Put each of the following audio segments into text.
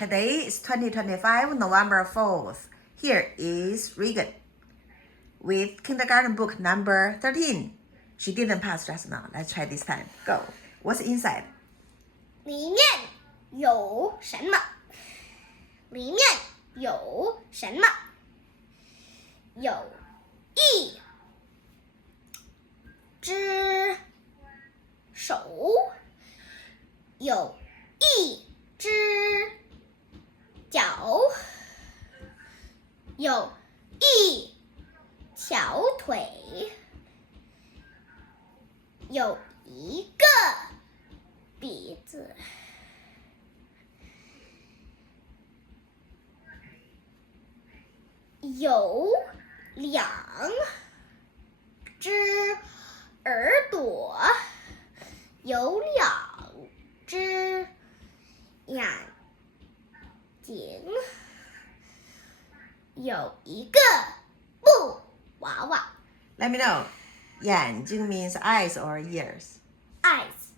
Today is 2025, November 4th. Here is Regan with kindergarten book number 13. She didn't pass just now. Let's try this time. Go. What's inside? 里面有什么？里面有什么？有一只手，有一只脚，有一条腿，有一个鼻子，有两只耳朵，有两只眼睛，有一个布娃娃。 Let me know. 眼睛 means eyes or ears. Eyes,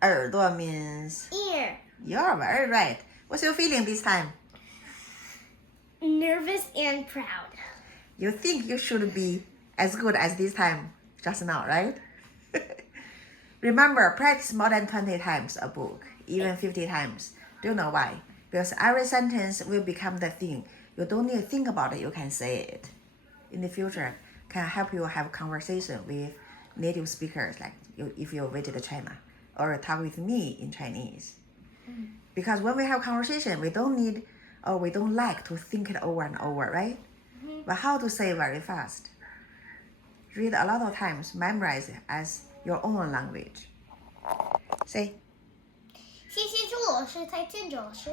耳朵 means ear, you're very right. What's your feeling this time? nervous and proud. You think you should be as good as this time just now, right? Remember, practice more than 20 times a book, even 50 times. Do you know why? Because every sentence will become the thing. You don't need to think about it, you can say it. In the future, can help you have conversation with native speakers, like if you visit China, or talk with me in Chinese. Because when we have conversation, we don't need or we don't like to think it over and over, right? But how to say very fast? Read a lot of times, memorize it as your own language. Say. 谢谢朱老师，再见，朱老师。